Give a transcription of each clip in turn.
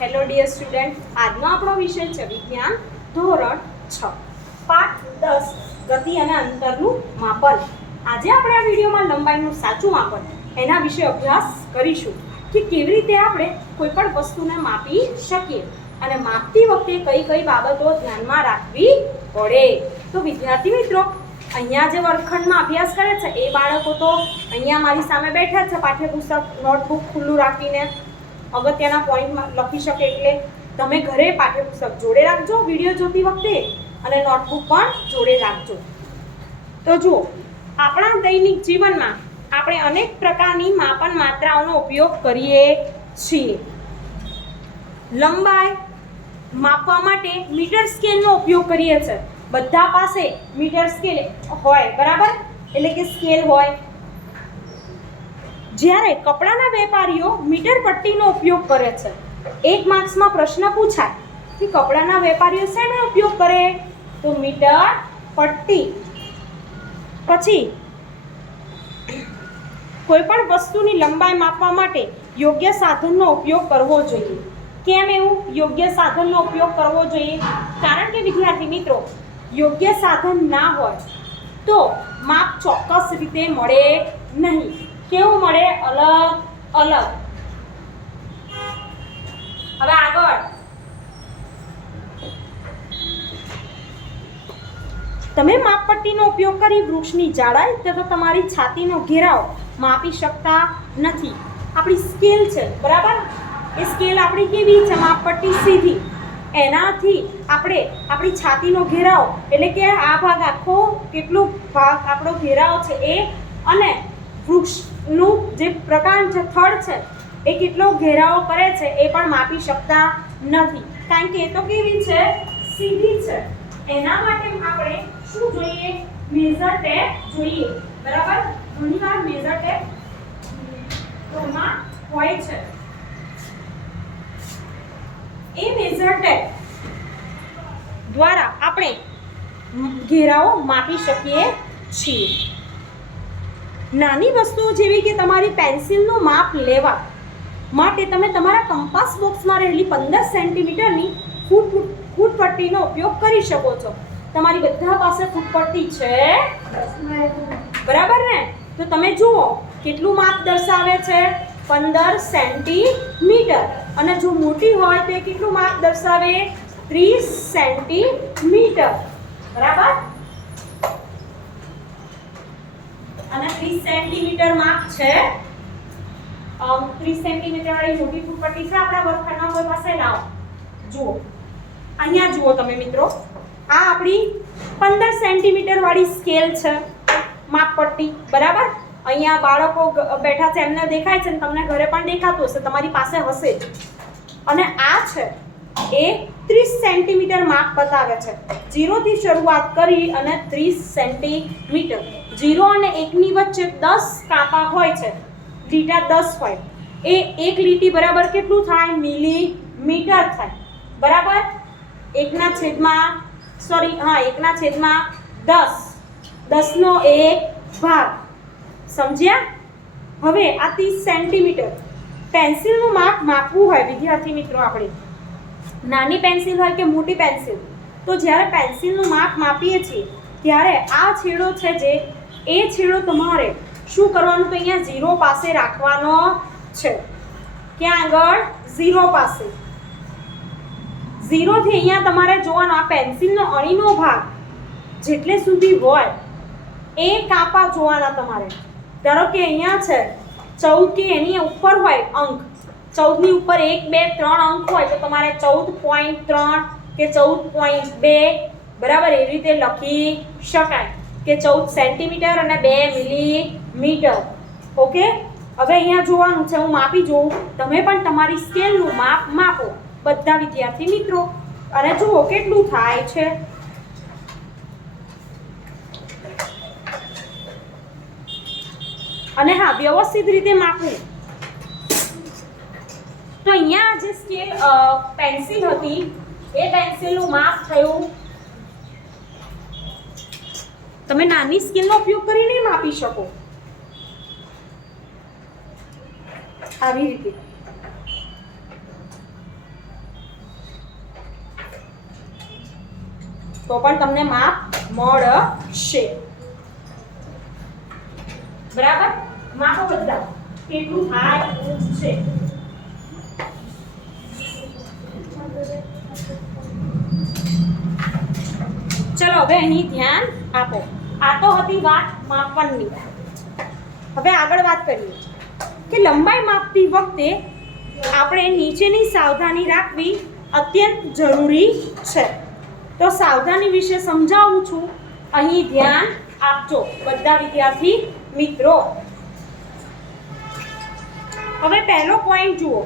Hello dear student, આજનો આપણો વિષય છે વિજ્ઞાન ધોરણ 6 પાઠ 10 ગતિ અને અંતરનું માપન. આજે આપણે આ વિડીયોમાં લંબાઈનું સાચું માપન એના વિશે અભ્યાસ કરીશું કે કેવી રીતે આપણે કોઈ પણ વસ્તુને માપી શકીએ અને માપતી વખતે કઈ કઈ બાબતો ધ્યાનમાં રાખવી પડે. તો વિદ્યાર્થી મિત્રો, અહીંયા જે વર્ગખંડમાં અભ્યાસ કરે છે એ બાળકો તો અહીંયા મારી સામે બેઠા છે, પાઠ્યપુસ્તક નોટબુક ખુલ્લું રાખીને અગત્યના પોઈન્ટ લખી શકે. એટલે તમે ઘરે પાઠ્યપુસ્તક જોડે રાખજો વિડીયો જોતી વખતે અને નોટબુક પણ જોડે રાખજો. તો જુઓ, આપણા દૈનિક જીવનમાં આપણે અનેક પ્રકારની માપન માત્રાઓનો ઉપયોગ કરીએ છીએ. લંબાઈ માપવા માટે મીટર સ્કેલનો ઉપયોગ કરીએ છીએ. બધા પાસે મીટર સ્કેલ હોય, બરાબર? એટલે કે સ્કેલ હોય. જ્યારે કપડાના વેપારીઓ મીટર પટ્ટીનો ઉપયોગ કરે છે. એક માર્ક્સમાં પ્રશ્ન પૂછાય કે કપડાના વેપારીઓ શેનો ઉપયોગ કરે? તો મીટર પટ્ટી. પછી કોઈ પણ વસ્તુની લંબાઈ માપવા માટે યોગ્ય સાધનનો ઉપયોગ કરવો જોઈએ. કેમ એવું યોગ્ય સાધનનો ઉપયોગ કરવો જોઈએ? કારણ કે વિદ્યાર્થી મિત્રો, યોગ્ય સાધન ના હોય તો માપ ચોક્કસ રીતે મળે નહીં. કેવું મળે? અલગ અલગ. હવે આગળ તમે માપપટ્ટીનો ઉપયોગ કરી વૃક્ષની જાડાઈ તથા તમારી છાતીનો ઘેરાવ માપી શકતા નથી. આપણી સ્કેલ છે, બરાબર? એ સ્કેલ આપણી કેવી છે? માપપટ્ટી સીધી. એનાથી આપણે આપણી છાતીનો ઘેરાવ એટલે કે આ ભાગ આખો કેટલો ભાગ આપણો ઘેરાવ છે એ, અને વૃક્ષનું જે પ્રકાર છે, થડ છે, એ કેટલો ઘેરાવો કરે છે એ પણ માપી શકતા નથી. કારણ કે એ તો કેવી છે? સીધી છે. એના માટે આપણે શું જોઈએ? મેઝર ટેપ જોઈએ, બરાબર? ઘણીવાર મેઝર ટેપ ઘરમાં હોય છે. એ મેઝર ટેપ દ્વારા આપણે ઘેરાવો માપી શકીએ છીએ. નાની વસ્તુઓ જેવી કે તમારી પેન્સિલનું માપ લેવા માટે તમે તમારા કંપાસ બોક્સમાં રહેલી 15 સેન્ટીમીટરની ફૂટપટ્ટીનો ઉપયોગ કરી શકો છો. તમારી બધા પાસે ફૂટપટ્ટી છે, બરાબર ને? તો તમે જુઓ કેટલું માપ દર્શાવે છે? 15 સેન્ટીમીટર. અને જો મોટી હોય તો કેટલું માપ દર્શાવે? 30 સેન્ટીમીટર, બરાબર? અને 30 સેન્ટીમીટર માપ છે. 30 સેન્ટીમીટર વાળી મોટી ફૂટપટ્ટી છે આપણા વર્ગખંડમાં કોઈ પાસે? લાવો, જુઓ અહીંયા જુઓ તમે મિત્રો, આ આપણી 15 સેન્ટીમીટર વાળી સ્કેલ છે, માપપટ્ટી, બરાબર? અહીંયા બાળકો બેઠા છે, એમને દેખાય છે ને તમને ઘરે પણ દેખાતું હશે, તમારી પાસે હશે જ. અને આ છે એ 30 સેન્ટીમીટર માપ બતાવે છે. 0 થી શરૂઆત કરી અને 30 સેન્ટીમીટર. 0 અને 1 ની વચ્ચે 10 કાપા હોય છે, લીટા 10 હોય. એ એક લીટી બરાબર કેટલું થાય? મિલીમીટર થાય, બરાબર? 1 છેદમાં 10, 10 નો 1 ભાગ. સમજ્યા? હવે આ 30 સેન્ટીમીટર પેન્સિલનું માપ માપવું હોય વિદ્યાર્થી મિત્રો, આપણે નાની પેન્સિલ હોય કે મોટી પેન્સિલ, તો જ્યારે પેન્સિલનું માપ માપીએ છીએ ત્યારે આ છેડો છે જે, એ છેડો તમારે શું કરવાનું? તો અહીંયા 0 પાસે રાખવાનો છે. ક્યાં આગળ? 0 પાસે. 0 થી અહીંયા તમારે જોવાનો આ પેન્સિલનો અણીનો ભાગ જેટલે સુધી હોય એ કાપા જોવાના તમારે. ધારો કે અહીંયા છે 14 કે એની ઉપર હોય અંક, 14 ની ઉપર 1, 2, 3 અંક હોય તો તમારે 14.3 કે 14.2, બરાબર? એવી રીતે લખી શકાય કે 14 સેન્ટીમીટર અને 2 મિલીમીટર. ઓકે? હવે અહીંયા જોવાનું છે, હું માપી જોઉં, તમે પણ તમારી સ્કેલનું માપ માપો બધા વિદ્યાર્થી મિત્રો, અને જુઓ કેટલું થાય છે. અને હા, વ્યવસ્થિત રીતે માપવું. તો અહીંયા જે સ્કેલ પેન્સિલ હતી એ પેન્સિલનું માપ થયું. તમે નાની સ્કેલનો ઉપયોગ કરીને માપી શકો આવી રીતે. તો પણ તમને માપ મળશે. બરાબર? માપો બધા કેટલું થાય છે. ચલો હવે અહીં ધ્યાન આપો. આ તો હતી વાત માપનની. હવે આગળ વાત કરીએ કે લંબાઈ માપતી વખતે આપણે નીચેની સાવધાની રાખવી અત્યંત જરૂરી છે. તો સાવધાની વિશે સમજાવું છું. અહીં ધ્યાન આપજો બધા વિદ્યાર્થી મિત્રો. હવે પહેલો પોઈન્ટ જુઓ.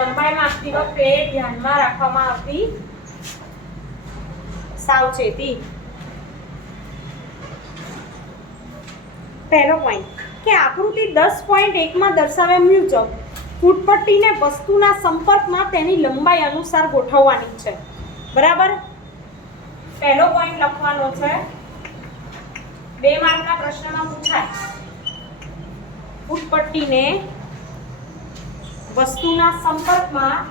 લંબાઈ માપતી વખતે ધ્યાનમાં રાખવામાં આવતી સાવચેતી. પહેલો પોઈન્ટ કે આકૃતિ 10.1 માં દર્શાવ્યા મુજબ ફૂટપટ્ટીને વસ્તુના સંપર્કમાં તેની લંબાઈ અનુસાર ગોઠવવાની છે. બરાબર? પહેલો પોઈન્ટ લખવાનો છે. 2 માર્કના પ્રશ્નમાં પૂછાય ફૂટપટ્ટીને વસ્તુના સંપર્કમાં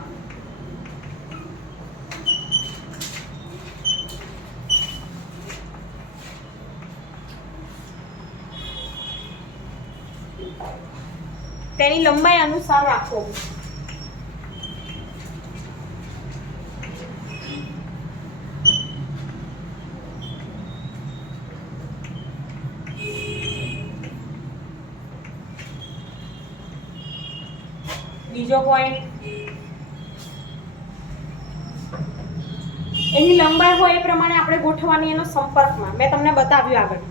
તેની લંબાઈ અનુસાર રાખો. બીજો પોઈન્ટ એની લંબાઈ હોય એ પ્રમાણે આપણે ગોઠવવાની એનો સંપર્કમાં. મેં તમને બતાવ્યું આગળ.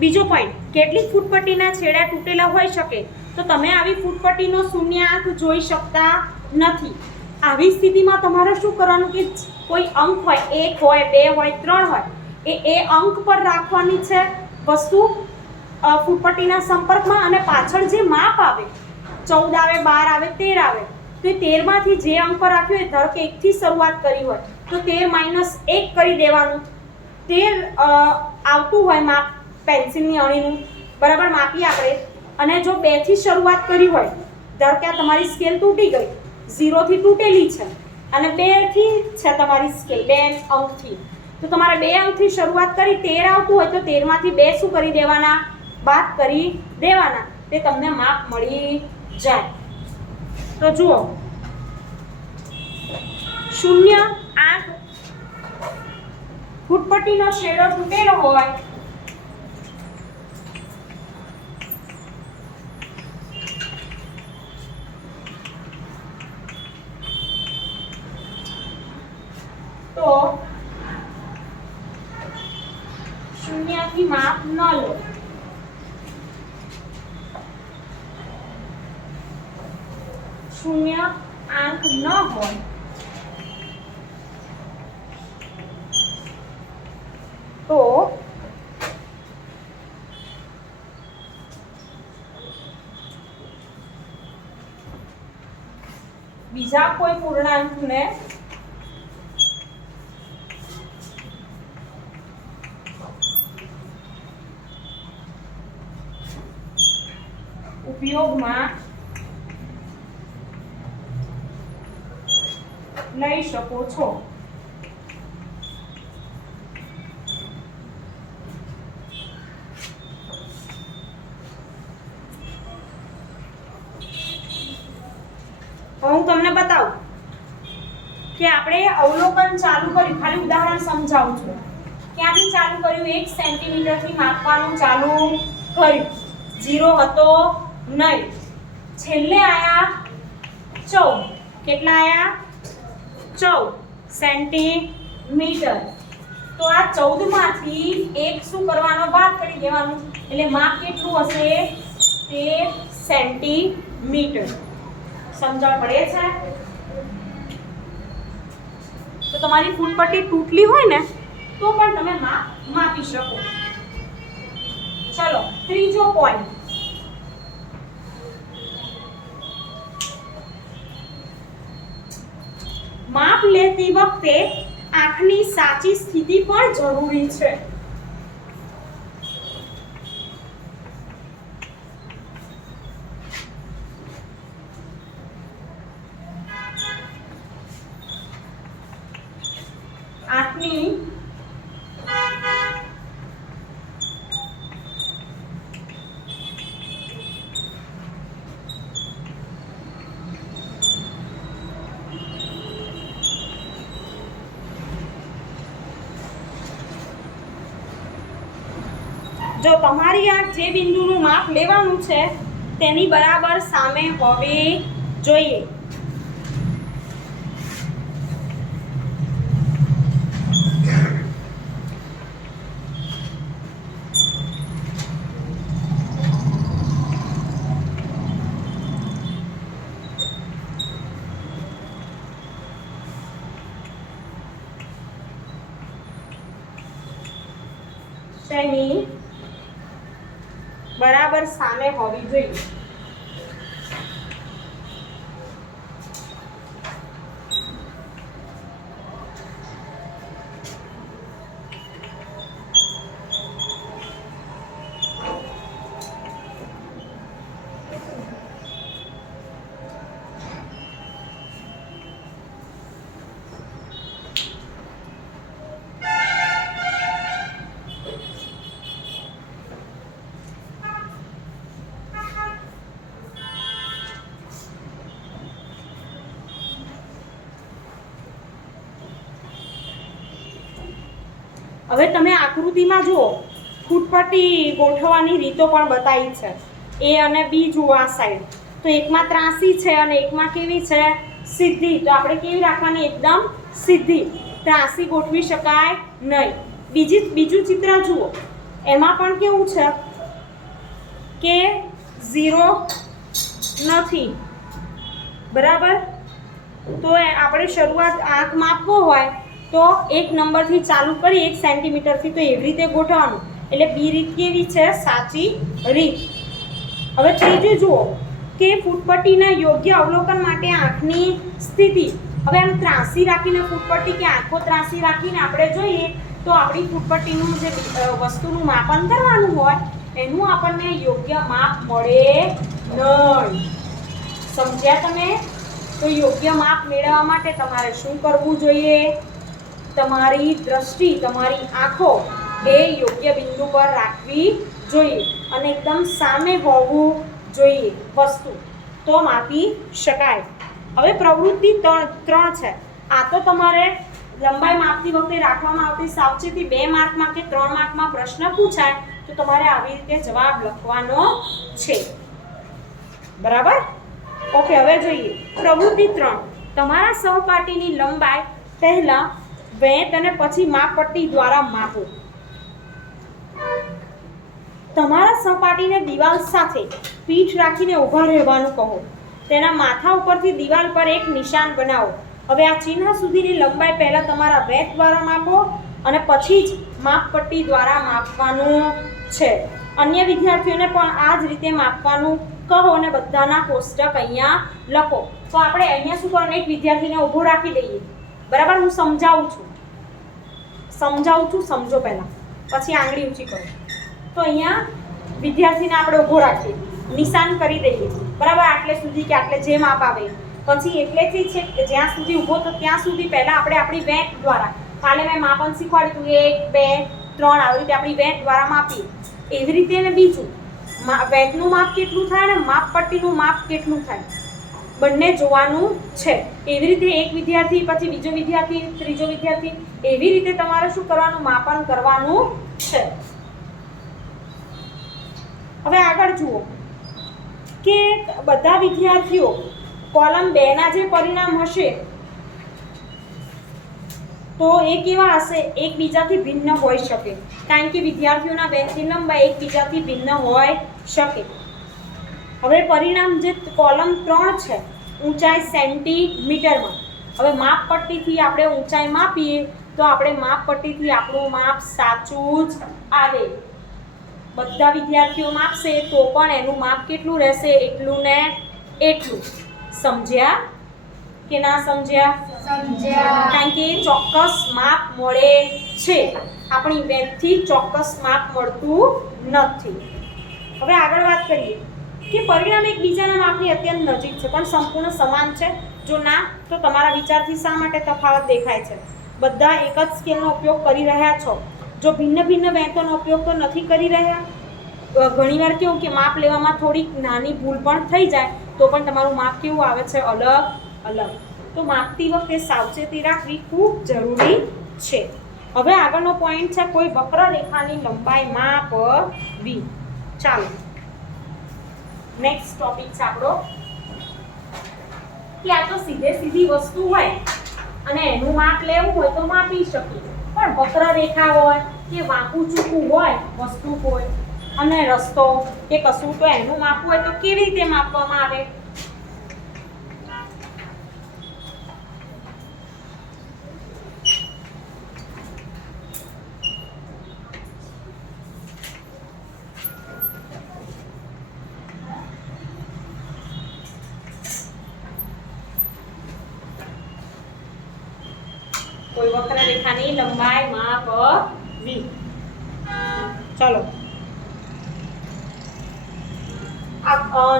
બીજો પોઈન્ટ કેટલીક ફૂટપટ્ટીના છેડા તૂટેલા હોઈ શકે તો તમે આવી ફૂટપટ્ટીનો શૂન્યાંક જોઈ શકતા નથી. આવી સ્થિતિમાં તમારે શું કરવાનું કે કોઈ અંક હોય 1 હોય 2 હોય 3 હોય એ અંક પર રાખવાની છે વસ્તુ ફૂટપટ્ટીના સંપર્કમાં. અને પાછળ જે માપ આવે 14 આવે 12 આવે 13 આવે તો 13 માંથી જે અંક પર રાખ્યો એ ધારો કે 1 થી શરૂઆત કરી હોય તો 13 - 1 કરી દેવાનું. 13 આવતું હોય માપ પેન્સિલની અણીનું બરાબર માપી આપણે. અને જો 2 થી શરૂઆત કરી હોય ધારો કે આ તમારી સ્કેલ તૂટી ગઈ 0 થી તૂટેલી છે અને 2 થી છે તમારી સ્કેલ 2 અંકથી તો તમારે 2 અંકથી શરૂઆત કરી 13 આવતું હોય તો 13 માંથી 2 શું કરી દેવાના? બાદ કરી દેવાના. તે તમને માપ મળી જાય. તો જુઓ 0 8 ફૂટપટ્ટીનો છેડો તૂટેલો હોય તો 0 થી માપ ન લો. શૂન્ય આંક ન હોય તો બીજા કોઈ પૂર્ણાંકને ઉપયોગમાં લઈ શકો છો. હું તમને બતાવું કે આપણે અવલોકન ચાલુ કર્યું. ખાલી ઉદાહરણ સમજાવું છું. ક્યાંથી ચાલુ કર્યું? 1 સેન્ટીમીટર થી માપવાનું ચાલુ કર્યું. 0 હતો નહીં. છેલ્લે આયા 14. કેટલા આયા? 14 સેન્ટીમીટર. તો આ 14 માંથી 1 શું કરવાનો? બાદ કરી દેવાનું. એટલે માપ કેટલું હશે? 13 સેન્ટીમીટર. સમજણ પડે છે? તો તમારી ફૂટપટ્ટી તૂટલી હોય ને તો પણ તમે માપ માપી શકો. ચલો ત્રીજો પોઈન્ટ, માપ લેતી વખતે આંખની સાચી સ્થિતિ પણ જરૂરી છે. આંખની જો તમારી આંખ જે બિંદુનું માપ લેવાનું છે તેની બરાબર સામે હોવી જોઈએ. તેની બરાબર સામે હોવી જોઈએ. હવે તમે આકૃતિમાં જુઓ, ફૂટપટ્ટી ગોઠવવાની રીતો પણ બતાવી છે. એ અને બી જુઓ આ સાઈડ, તો એકમાં ત્રાસી છે અને એકમાં કેવી છે? સીધી. તો આપણે કેવી રાખવાની? એકદમ સીધી. ત્રાસી ગોઠવી શકાય નહીં. બીજું ચિત્ર જુઓ, એમાં પણ કેવું છે કે 0 નથી, બરાબર? તો આપણે શરૂઆત આંખ માપવો હોય તો 1 નંબરથી ચાલુ કરી 1 સેન્ટીમીટરથી, તો એવી રીતે ગોઠવવાનું. એટલે બી રીત કેવી છે? સાચી રીત. હવે ત્રીજું જુઓ કે ફૂટપટ્ટીના યોગ્ય અવલોકન માટે આંખની સ્થિતિ. હવે આમ ત્રાસી રાખીને ફૂટપટ્ટી કે આંખો ત્રાસી રાખીને આપણે જોઈએ તો આપણી ફૂટપટ્ટીનું જે વસ્તુનું માપન કરવાનું હોય એનું આપણને યોગ્ય માપ મળે નહીં. સમજ્યા તમે? તો યોગ્ય માપ મેળવવા માટે તમારે શું કરવું જોઈએ? તમારી દ્રષ્ટિ, તમારી આંખો એ યોગ્ય બિંદુ પર રાખવી જોઈએ અને એકદમ સામે હોવું જોઈએ વસ્તુ, તો માપી શકાય. હવે પ્રવૃત્તિ 3 છે. આ તો તમારે લંબાઈ માપતી વખતે રાખવામાં આવતી સાવચેતી. 2 માર્કમાં કે 3 માર્કમાં પ્રશ્ન પૂછાય તો તમારે આવી રીતે જવાબ લખવાનો છે, બરાબર? ઓકે, હવે જોઈએ પ્રવૃત્તિ 3. તમારા સહપાઠીની લંબાઈ પહેલા વેત અને પછી માપપટ્ટી દ્વારા માપો. તમારા સહપાઠીને દિવાલ સાથે પીઠ રાખીને ઊભા રહેવાનું કહો. તેના માથા ઉપરથી દિવાલ પર એક નિશાન બનાવો. હવે આ ચિહ્ન સુધીની લંબાઈ પહેલા તમારા વેત દ્વારા માપો અને પછી જ માપપટ્ટી દ્વારા માપવાનું છે. અન્ય વિદ્યાર્થીઓને પણ આ જ રીતે માપવાનું કહો અને બધાના કોષ્ટક અહીંયા લખો. તો આપણે અહીંયા શું કરવાનું? એક વિદ્યાર્થીને ઊભો રાખી દઈએ, બરાબર? હું સમજાવું છું, સમજો પહેલા, પછી આંગળી ઊંચી કરો. તો અહીંયા વિદ્યાર્થીને આપણે ઊભો રાખીએ, નિશાન કરી દઈએ, બરાબર? આટલે સુધી કે આટલે જે માપ આવે. પછી એટલેથી છે જ્યાં સુધી ઊભો તો ત્યાં સુધી પહેલાં આપણે આપણી વેત દ્વારા, કાલે મેં માપન શીખવાડ્યું 1 2 3 આવી રીતે આપણી વેત દ્વારા માપીએ. એવી રીતે ને બીજું વેતનું માપ કેટલું થાય અને માપપટ્ટીનું માપ કેટલું થાય બંને જોવાનું છે. એવી રીતે એક વિદ્યાર્થી, પછી બીજો વિદ્યાર્થી, ત્રીજો વિદ્યાર્થી, એવી રીતે તમારે શું કરવાનું? માપન કરવાનું છે. હવે આગળ જુઓ કે બધા વિદ્યાર્થીઓ કોલમ 2 ના જે પરિણામ હશે તો એ કેવા હશે? એકબીજાથી ભિન્ન હોઈ શકે, કારણ કે વિદ્યાર્થીઓના વેતની લંબાઈ એકબીજાથી ભિન્ન હોઈ શકે. હવે પરિણામ જે કોલમ 3 છે, ઊંચાઈ સેન્ટીમીટરમાં, હવે માપપટ્ટીથી આપણે ઊંચાઈ માપીએ તો આપણે માપપટ્ટીથી આપણું માપ સાચું જ આવે. બધા વિદ્યાર્થીઓ માપશે તો પણ એનું માપ કેટલું રહેશે? એટલું ને એટલું. સમજ્યા કે ના સમજ્યા? સમજ્યા. કારણ કે ચોક્કસ માપ મળે છે, આપણી વેધથી ચોક્કસ માપ મળતું નથી. હવે આગળ વાત કરીએ કે પરિણામ એકબીજાના માપની અત્યંત નજીક છે પણ સંપૂર્ણ સમાન છે. જો ના તો તમારા વિચારથી શા માટે તફાવત દેખાય છે? બધા એક જ સ્કેલનો ઉપયોગ કરી રહ્યા છો. જો ભિન્ન ભિન્ન વેંતોનો ઉપયોગ તો નથી કરી રહ્યા. ઘણીવાર કેવું કે માપ લેવામાં થોડીક નાની ભૂલ પણ થઈ જાય તો પણ તમારું માપ કેવું આવે છે? અલગ અલગ. તો માપતી વખતે સાવચેતી રાખવી ખૂબ જરૂરી છે. હવે આગળનો પોઈન્ટ છે કોઈ વક્રરેખાની લંબાઈ માપવી. ચાલો નેક્સ્ટ ટોપિક છે આપણો કે આ તો સીધી વસ્તુ હોય અને એનું માપ લેવું હોય તો માપી શકીએ, પણ વક્રરેખા હોય કે વાંકું ચૂકું હોય વસ્તુ કોઈ અને રસ્તો કે કશું, તો એનું માપવું હોય તો કેવી રીતે માપવામાં આવે? કોઈ વક્રરેખાની લંબાઈ માપવી. ચલો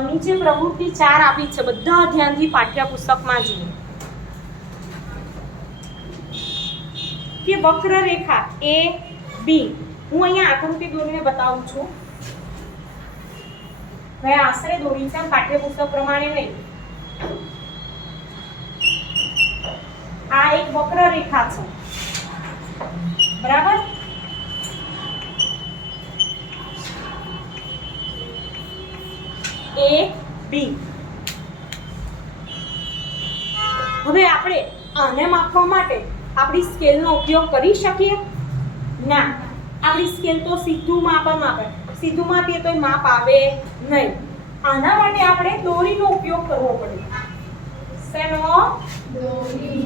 નીચે પ્રવૃત્તિ 4 આપી છે, બધા ધ્યાનથી પાઠ્યપુસ્તકમાં જુઓ કે વક્રરેખા એ બી. હું અહીંયા આકૃતિ દોરીને બતાવું છું. મેં આશરે દોરી છે, પાઠ્યપુસ્તક પ્રમાણે નહીં. આ એક વક્રરેખા છે, બરાબર? એ બી. હવે આપણે આને માપવા માટે આપણી સ્કેલનો ઉપયોગ કરી શકીએ? ના, આપણી સ્કેલ તો સીધું માપ આપે. સીધું માપીએ તો માપ આવે નહીં. આના માટે આપણે દોરીનો ઉપયોગ કરવો પડે. શેનો? દોરી.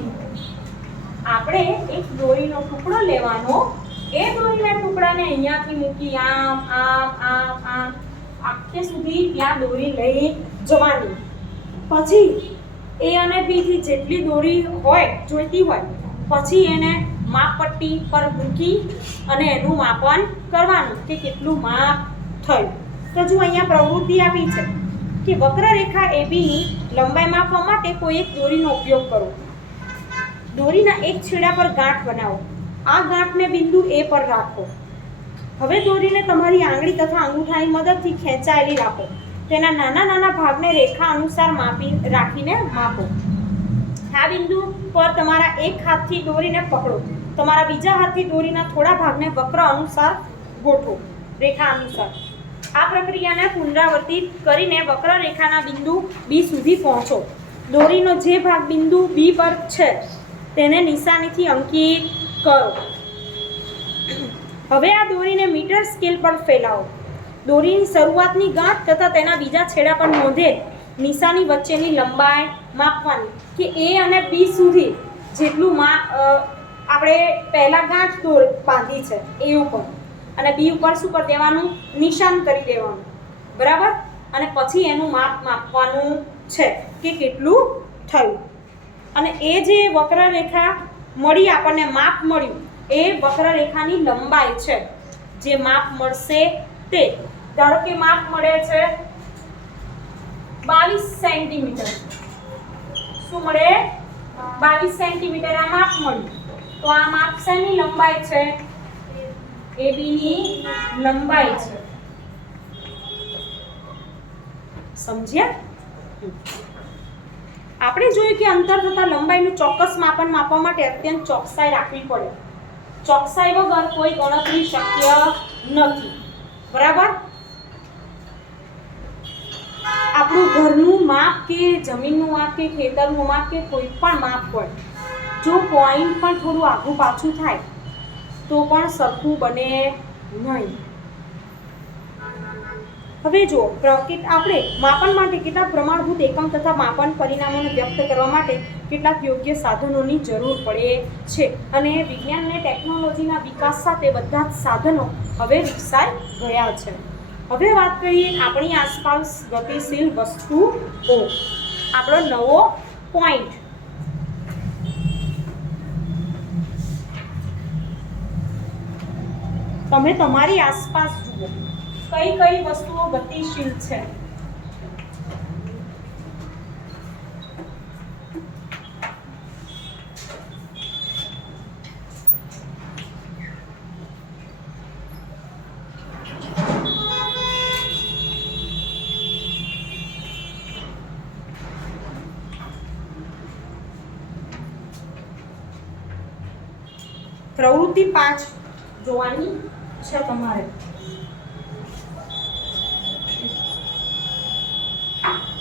આપણે એક દોરીનો ટુકડો લેવાનો, એ દોરીના ટુકડાને અહીંયાથી મૂકી આમ આમ આમ આમ આખે સુધી ત્યાં દોરી લઈ જવાની. પછી એ અને બી થી જેટલી દોરી હોય જોઈતી હોય પછી એને માપપટ્ટી પર મૂકી અને એનું માપન કરવાનું કે કેટલું માપ થયું. તો જો અહીંયા પ્રવૃત્તિ આપી છે કે વક્રરેખા એબીની લંબાઈ માપવા માટે કોઈ એક દોરીનો ઉપયોગ કરો. દોરીના એક છેડા પર ગાંઠ બનાવો. આ ગાંઠને બિંદુ એ પર રાખો. હવે દોરીને તમારી આંગળી તથા અંગૂઠાની મદદથી ખેંચાયેલી રાખો. તેના નાના નાના ભાગને રેખા અનુસાર રાખીને માપો. આ બિંદુ પર તમારા એક હાથથી દોરીને પકડો. તમારા બીજા હાથથી દોરીના થોડા ભાગને વક્ર અનુસાર ગોઠવો, રેખા અનુસાર. આ પ્રક્રિયાને પુનરાવર્તિત કરીને વક્રરેખાના બિંદુ બી સુધી પહોંચો. દોરીનો જે ભાગ બિંદુ બી પર છે તેને નિશાનીથી અંકિત કરો. હવે આ દોરીને મીટર સ્કેલ પર ફેલાવો. દોરીની શરૂઆતની ગાંઠ તથા તેના બીજા છેડા પર નોંધેલ નિશાની વચ્ચેની લંબાઈ માપવાની કે એ અને બી સુધી જેટલું આપણે પહેલા ગાંઠ બાંધી છે એ ઉપર અને બી ઉપર શું કરી દેવાનું? નિશાન કરી દેવાનું, બરાબર? અને પછી એનું માપ માપવાનું છે કે કેટલું થયું. અને એ જે વક્રરેખા મળી, આપણને માપ મળ્યું, એ વક્રરેખાની લંબાઈ છે. જે માપ મળશે તે, ધારો કે માપ મળે છે 22 સેન્ટીમીટર. શું મળે? 22 સેન્ટીમીટર આ માપ મળ્યું. તો આ માપ શેની લંબાઈ છે? AB ની લંબાઈ છે. સમજ્યા? આપણે જોયું કે અંતર તથા લંબાઈનું ચોક્કસ માપન માપવા માટે અત્યંત ચોકસાઈ રાખવી પડે. ચોકસાઈ વગર કોઈ ગણતરી શક્ય નથી, બરાબર? આપણું ઘરનું માપ કે જમીનનું માપ કે ખેતરનું માપ કે કોઈ પણ માપ હોય, જો પોઈન્ટ પણ થોડું આઘું પાછું થાય તો પણ સરખું બને નહીં. હવે જુઓ આપણે માપન માટે કેટલાક પ્રમાણભૂત એકમ તથા માપન પરિણામોને વ્યક્ત કરવા માટે કેટલાક યોગ્ય સાધનોની જરૂર પડે છે અને વિજ્ઞાન અને ટેકનોલોજીના વિકાસ સાથે બધા જ સાધનો હવે વિકસાઈ ગયા છે. હવે વાત કરીએ આપણી આસપાસ ગતિશીલ વસ્તુઓ. આપણો નવો પોઈન્ટ. તમે તમારી આસપાસ જુઓ કઈ કઈ વસ્તુઓ ગતિશીલ છે. પ્રવૃત્તિ 5 જોવાની છે તમારે.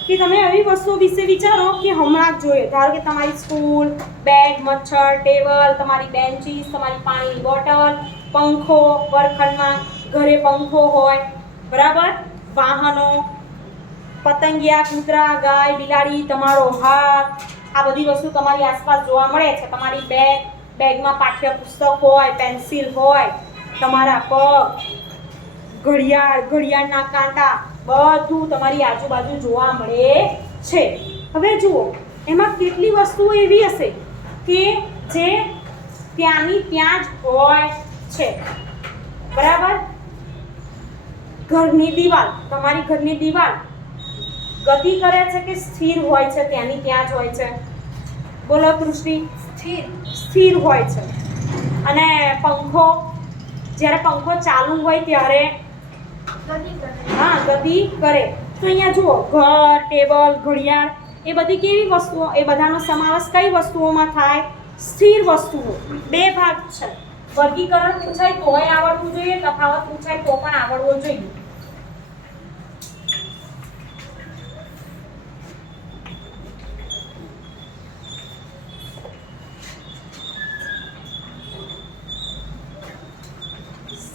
કે તમે એવી વસ્તુઓ વિશે વિચારો કે હમણાં જ જોઈએ. ધારો કે તમારી સ્કૂલ, બેગ, મચ્છર, ટેબલ, તમારી બેન્ચીસ, તમારી પાણીની બોટલ, પંખો, વર્ગખંડમાં ઘરે પંખો હોય, બરાબર, વાહનો, પતંગિયા, કૂતરા, ગાય, બિલાડી, તમારો હાથ, આ બધી વસ્તુ તમારી આસપાસ જોવા મળે છે. તમારી બેગમાં પાઠ્યપુસ્તક હોય, પેન્સિલ હોય, તમારા પગ, ઘડિયાળના કાંટા, બધું તમારી આજુબાજુ જોવા મળે છે. હવે જુઓ એમાં કેટલી વસ્તુઓ એવી હશે કે જે ત્યાંની ત્યાં જ હોય છે, બરાબર. ઘરની દિવાલ, તમારી ઘરની દિવાલ ગતિ કરે છે કે સ્થિર હોય છે? ત્યાંની ત્યાં જ હોય છે. બોલો તૃષ્ટિ. સ્થિર હોય છે. અને પંખો, જ્યારે પંખો ચાલુ હોય ત્યારે ગતિ કરે. તો અહીંયા જુઓ ઘર, ટેબલ, ઘડિયાળ એ બધી કેવી વસ્તુઓ, એ બધાનો સમાવેશ કઈ વસ્તુઓમાં થાય? સ્થિર વસ્તુઓ. બે ભાગ છે. વર્ગીકરણ પૂછાય તોય આવડવું જોઈએ, તફાવત પૂછાય તો પણ આવડવો જોઈએ.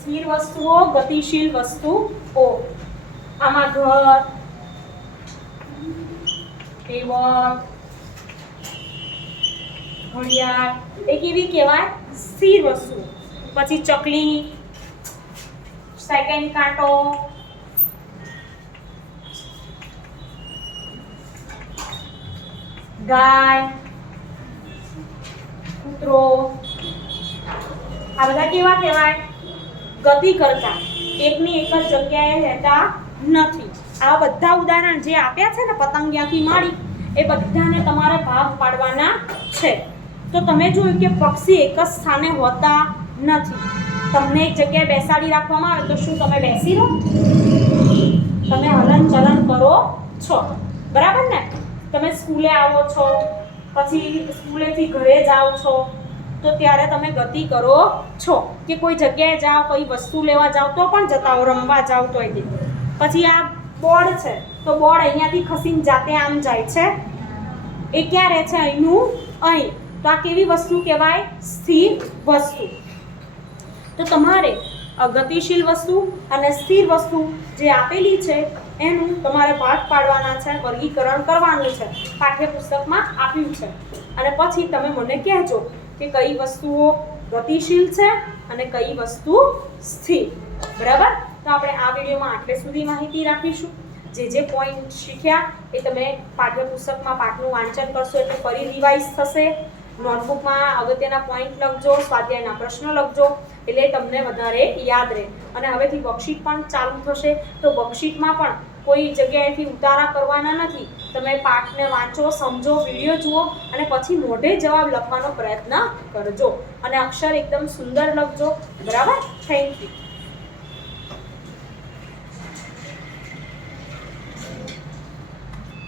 સ્થિર વસ્તુઓ, ગતિશીલ વસ્તુઓ. આમાં ઘર, ટેબલ, ઘડિયાળ એ કેવી કહેવાય? સ્થિર વસ્તુ. પછી ચકલી, સેકન્ડ કાંટો, ગાય, કૂતરો, આ બધા કેવા કહેવાય? ગતિ કરતા, એકની એક જ જગ્યાએ રહેતા નથી. આ બધા ઉદાહરણ જે આપ્યા છે ને પતંગિયાથી માંડી, એ બધાને તમારે ભાગ પાડવાના છે. તો તમે જોયું કે પક્ષી એક જ સ્થાને હોતા નથી. તમને એક જગ્યાએ બેસાડી રાખવામાં આવે તો શું તમે બેસી રહો? તમે હલનચલન કરો છો, બરાબર ને? તમે સ્કૂલે આવો છો, પછી સ્કૂલેથી ઘરે જાઓ છો, તો ત્યારે તમે ગતિ કરો છો. કે કોઈ જગ્યાએ જાઓ, કોઈ વસ્તુ લેવા જાઓ તો પણ જતા હો, રમવા જાઓ તો એ. પછી આ બોર્ડ છે, તો બોર્ડ અહીંયાથી ખસીને જાતે આમ જાય છે. એ ક્યાં રહે છે? અહીંનું અહીં. તો આ કેવી વસ્તુ કહેવાય? સ્થિર વસ્તુ. તો તમારે ગતિશીલ વસ્તુ અને સ્થિર વસ્તુ જે આપેલી છે એનું તમારે ભાગ પાડવાના છે, વર્ગીકરણ કરવાનું છે. પાઠ્યપુસ્તકમાં આપ્યું છે. અને પછી તમે મને કહેજો કે કઈ વસ્તુઓ ગતિશીલ છે અને કઈ વસ્તુ સ્થિર. બરાબર. તો આપણે આ વિડીયોમાં આટલે સુધી માહિતી રાખીશું. જે પોઈન્ટ શીખ્યા એ તમે પાઠ્યપુસ્તકમાં પાઠનું વાંચન કરશો એટલે ફરી રિવાઇઝ થશે. નોટબુકમાં અગત્યના પોઈન્ટ લખજો, સ્વાધ્યાયના પ્રશ્નો લખજો, એટલે તમને વધારે યાદ રહે. અને હવેથી વર્કશીટ પણ ચાલુ થશે, તો વર્કશીટમાં પણ કોઈ જગ્યાએથી ઉતારા કરવાના નથી. તમે પાઠને વાંચો, સમજો, વિડીયો જુઓ અને પછી મોઢે જવાબ લખવાનો પ્રયત્ન કરજો. અને અક્ષર એકદમ સુંદર લખજો. બરાબર. Thank you.